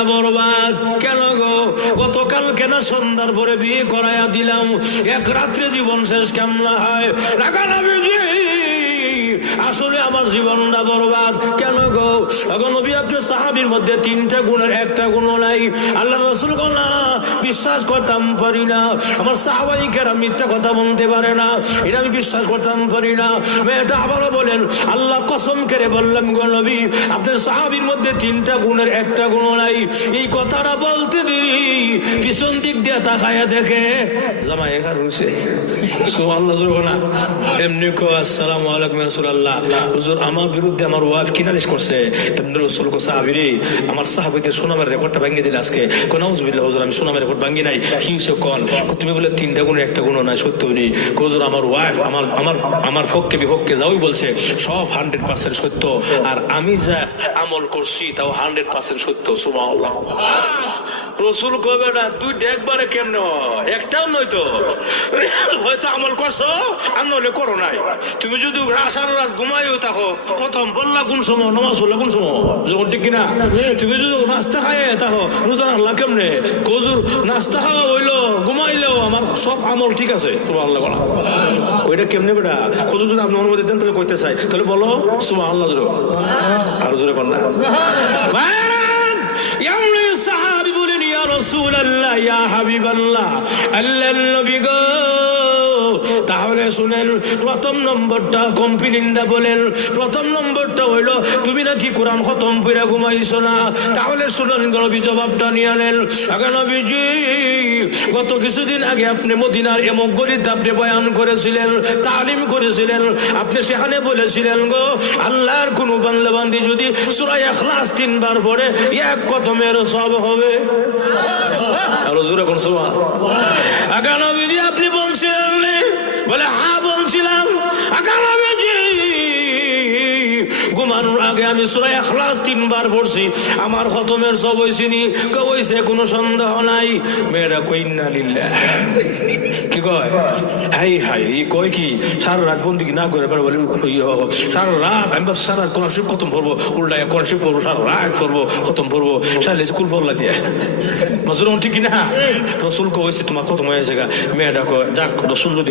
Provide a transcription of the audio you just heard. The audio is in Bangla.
জীবনটা বরবাদ কেন গো? গতকাল কেন সন্ধ্যার পরে বিয়ে করাইয়া দিলাম, এক রাত্রে জীবন শেষ কেমন হয়? রাখা নবীজি আসলে আমার জীবনটা বরবাদ কেন গো? এখন নবী আপনার সাহাবীর মধ্যে তিনটা গুণের একটা গুণ নাই। আল্লাহ রাসূল বলেন না বিশ্বাস করতাম পারি না, আমার সাহাবাই কেরাম মিথ্যা কথা বলতে পারে না, এটা আমি বিশ্বাস করতাম পারি না। মেয়েটা আবারও বলেন আল্লাহ কসম করে বললাম গো নবী আপনার সাহাবীর মধ্যে তিনটা গুণের একটা গুণ নাই। এই কথাটা বলতে দিই পিছন দিক দিয়ে তাকায়া দেখে জামাই এখানে রয়েছে। সুবহানাল্লাহ জোরে না এমনি কো আসসালামু আলাইকুম রাসূলুল্লাহ, হুজুর আমার বিরুদ্ধে আমার ওয়াইফ কি নালিশ করছে। এমনি রাসূল কো সাহাবীরে আমার সাহাবীদের সুনামের রেকর্ডটা ভাঙিয়ে দিলে আজকে। কো নাউজুবিল্লাহ হুজুর আমি সুনামের রেকর্ড ভাঙি নাই। কি সে কোন তুমি বলে তিনটা গুণের একটা গুণ নাই সত্য নেই। কো হুজুর আমার ওয়াইফ আমার আমার আমার পক্ষে বিপক্ষে যাওই বলছে সব 100% সত্য, আর আমি যা আমল করছি তাও 100% সত্য। সুবহানাল্লাহ। রসুল কবে না তুই দেখবারে কেমন একটাও নয় তো, হয়তো আমল করছো আর নইলে করো নাই। তুমি যদি সারা রাত ঘুমাইও থাকো প্রথম বললা কোন সময়, নামাজ পড়লা কোন সময়, যখন ঠিক কিনা? তুমি যদি নাস্তা খাইয়ে থাকো রোজা রাখলা কেমনে? কজুর নাস্তা খাওয়া হইলো ঘুমাইলেও আমার সব আমল ঠিক আছে। সুবহানাল্লাহ বলা ওইটা কেমনে বেটা? কজুর যদি আপনি অনুমতি দেন তাহলে কইতে চাই, তাহলে বলো সুবহানাল্লাহ জোরে, আর জোরে কর না। সাহাবী বলেন ইয়া রাসূলুল্লাহ ইয়া হাবিবাল্লাহ আল্লাহর নবী গো। তাহলে শুনেন প্রথম নম্বরটা কমপ্লেইনটা বলেন, প্রথম নম্বরটা হইলো তুমি নাকি কোরআন খতম করে ঘুমাইছো না। তাহলে শুনুন নবী জবাবটা নিয়ে নেন। আগে নবীজি গত কিছুদিন আগে আপনি মদিনার এমক গলিতে আপনি বয়ান করেছিলেন, তালিম করেছিলেন, আপনি সেখানে বলেছিলেন গো আল্লাহর কোন বান্দা বান্দি যদি সূরা ইখলাস 3 বার পড়ে এক কদমের সওয়াব হবে। আর হুজুর কোন সওয়াব? আগে নবীজি আপনি বলছিলেন বলে হ্যাঁ বলছিলাম। আগে নবীজি ঘুমানোর আগে আমি সূরা ইখলাস 3 বার পড়ছি, আমার খতমের সব হইছিনি। কইছে কোনো সন্দেহ নাই। মেয়েরা কই ইন্না লিল্লাহ কি কয় হাই হাই কয় কি সারা রাত বন্দিগি না করে বলে সারা রাত আমি সারা কোরআন শরীফ খতম করবো, উল্টায় কোরআন শরীফ করবো, সারা রাত করবো খতম করবো, সারা স্কুল বললা দিয়ে নজর ঠিক কিনা? রসুল কইছে তোমার খতম হয়েছে গা। মেয়েটা কয় যাক রসুল যদি